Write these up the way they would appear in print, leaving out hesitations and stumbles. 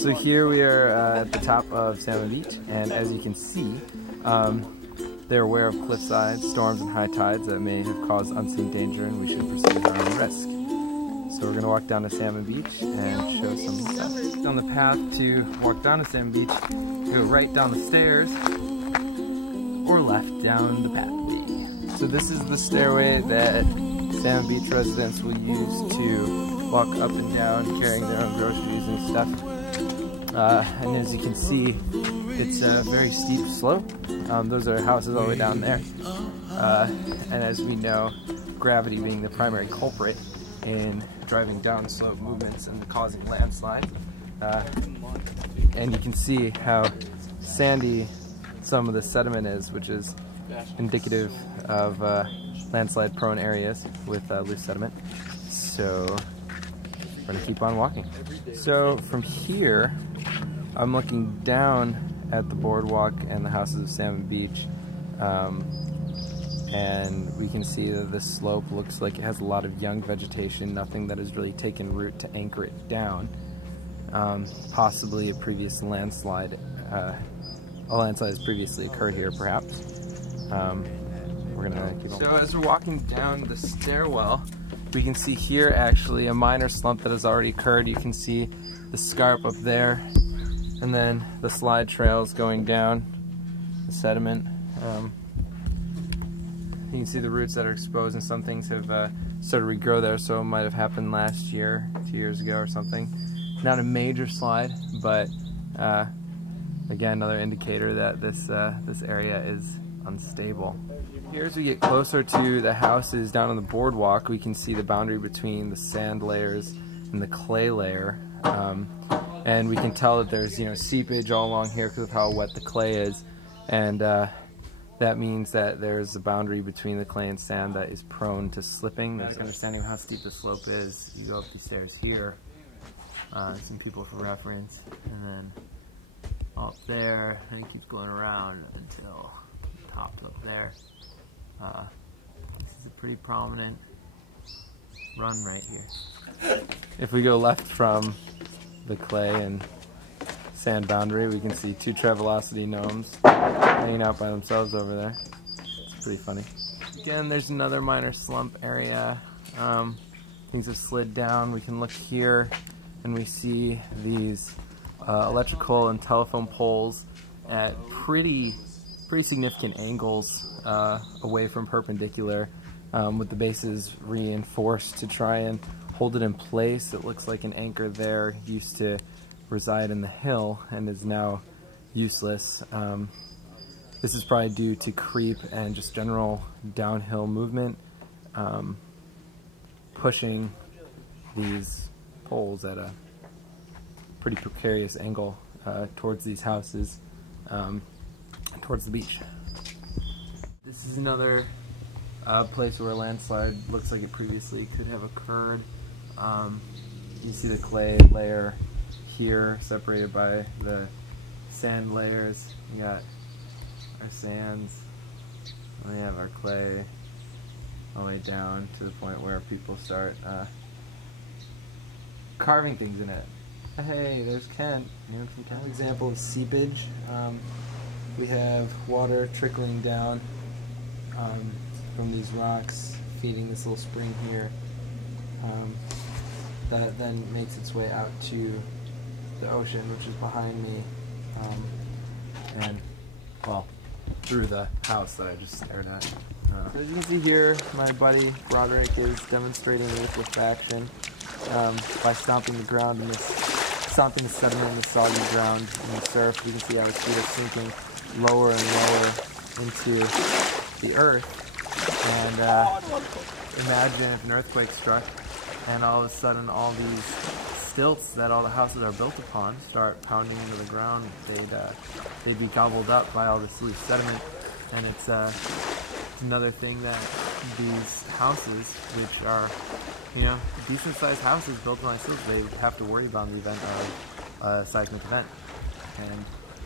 So here we are at the top of Salmon Beach, and as you can see, they're aware of cliff sides, storms, and high tides that may have caused unseen danger, and we should proceed at our own risk. So we're going to walk down to Salmon Beach and show some stuff. On the path to walk down to Salmon Beach, you go right down the stairs, or left down the pathway. So this is the stairway that Salmon Beach residents will use to walk up and down, carrying their own groceries and stuff. And as you can see, it's a very steep slope. Those are houses all the way down there. And as we know, gravity being the primary culprit in driving down slope movements and causing landslides. And you can see how sandy some of the sediment is, which is indicative of landslide prone areas with loose sediment. So we're going to keep on walking. So from here, I'm looking down at the boardwalk and the houses of Salmon Beach, and we can see that this slope looks like it has a lot of young vegetation, nothing that has really taken root to anchor it down. Possibly a previous landslide, a landslide has previously occurred here perhaps. We're gonna keep on. So as we're walking down the stairwell, we can see here actually a minor slump that has already occurred. You can see the scarp up there, and then the slide trails going down, the sediment. You can see the roots that are exposed, and some things have started to regrow there, so it might have happened last year, 2 years ago or something. Not a major slide, but again, another indicator that this area is unstable. Here, as we get closer to the houses down on the boardwalk, we can see the boundary between the sand layers and the clay layer. And we can tell that there's seepage all along here because of how wet the clay is, and that means that there's a boundary between the clay and sand that is prone to slipping. There's understanding of how steep the slope is. You go up these stairs here, some people for reference, and then up there, and it keeps going around until the top's up there. This is a pretty prominent run right here. If we go left from the clay and sand boundary, we can see two Travelocity gnomes hanging out by themselves over there. It's pretty funny. Again, there's another minor slump area. Things have slid down. We can look here and we see these electrical and telephone poles at pretty significant angles away from perpendicular, with the bases reinforced to try and hold it in place. It looks like an anchor there used to reside in the hill and is now useless. This is probably due to creep and just general downhill movement, pushing these poles at a pretty precarious angle towards these houses, towards the beach. This is another place where a landslide looks like it previously could have occurred. You see the clay layer here separated by the sand layers. We got our sands, and we have our clay all the way down to the point where people start carving things in it. Hey, there's Kent. Anyone from Kent? Example of seepage. We have water trickling down from these rocks, feeding this little spring here. That then makes its way out to the ocean, which is behind me, and, well, through the house that I just stared at. So as you can see here, my buddy Broderick is demonstrating liquefaction by stomping the ground in this, stomping the sediment in the soggy ground in the surf. You can see how the feet are sinking lower and lower into the earth. And imagine if an earthquake struck and all of a sudden all these stilts that all the houses are built upon start pounding into the ground. They'd be gobbled up by all this loose sediment. And it's another thing that these houses, which are decent sized houses built on silts, they have to worry about in the event of a seismic event. And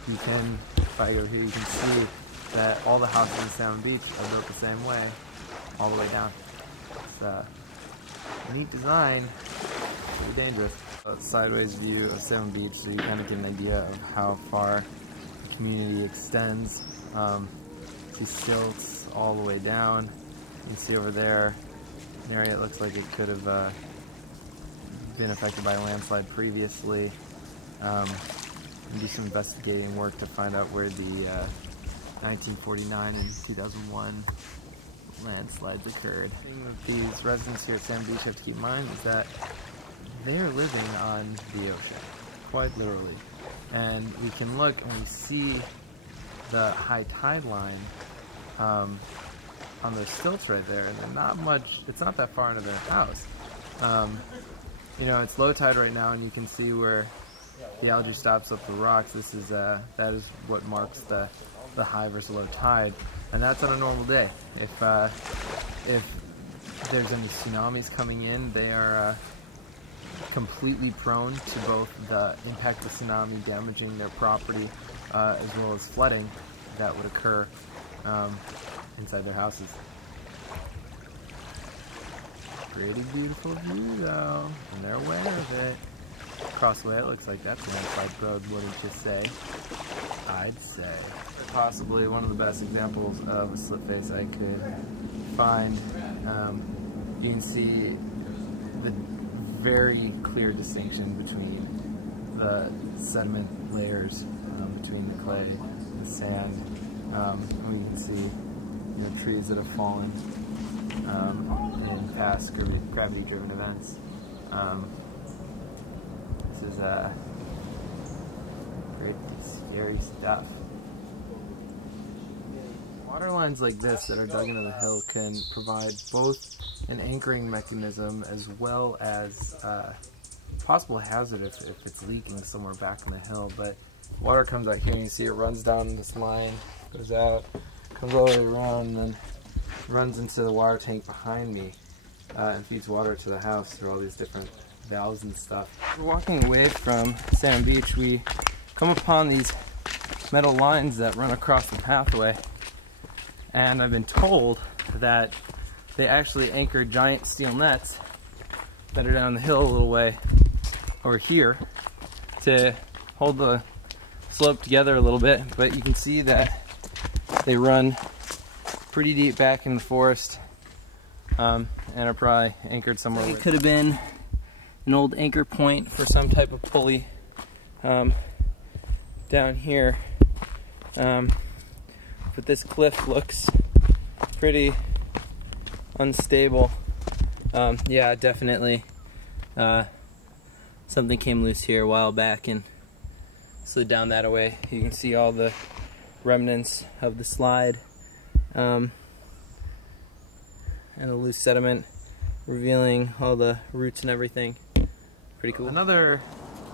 you can, if I go here, you can see that all the houses in Salmon Beach are built the same way, all the way down. It's a neat design, pretty dangerous. A sideways view of Salmon Beach, so you kind of get an idea of how far the community extends. See stilts all the way down. You can see over there an area that looks like it could have been affected by a landslide previously. And do some investigating work to find out where the 1949 and 2001 landslides occurred. The thing that these residents here at Salmon Beach have to keep in mind is that they're living on the ocean, quite literally. And we can look and we see the high tide line on those stilts right there, and they're not much, it's not that far into their house. You know, it's low tide right now, and you can see where the algae stops up the rocks. This is that is what marks the high versus low tide, and that's on a normal day. If there's any tsunamis coming in, they are completely prone to both the impact of tsunami damaging their property as well as flooding that would occur inside their houses. Pretty beautiful view though, and they're aware of it. Across the way it looks like that's landslide road, wouldn't you say? I'd say. Possibly one of the best examples of a slip face I could find. You can see the very clear distinction between the sediment layers between the clay and the sand. And we can see, you know, trees that have fallen in past gravity-driven events. This is great, scary stuff. Water lines like this that are dug into the hill can provide both an anchoring mechanism as well as possible hazard if it's leaking somewhere back in the hill. But water comes out here, and you see it runs down this line, goes out, comes all the way around, and then runs into the water tank behind me and feeds water to the house through all these different valves and stuff. We're walking away from Salmon Beach. We come upon these metal lines that run across the pathway, and I've been told that they actually anchor giant steel nets that are down the hill a little way over here to hold the slope together a little bit, but you can see that they run pretty deep back in the forest and are probably anchored somewhere. It could have been an old anchor point for some type of pulley down here, but this cliff looks pretty unstable. Yeah, definitely something came loose here a while back and slid down that way. You can see all the remnants of the slide and the loose sediment revealing all the roots and everything. Pretty cool. Another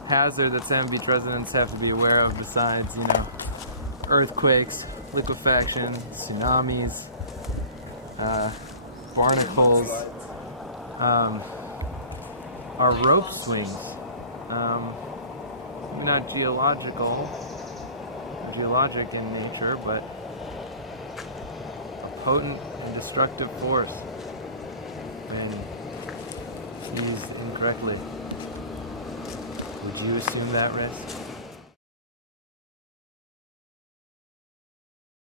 hazard that Salmon Beach residents have to be aware of, besides, you know, earthquakes, liquefaction, tsunamis, barnacles, are rope swings. Maybe not geologic in nature, but a potent and destructive force, and used incorrectly. Would you assume that risk?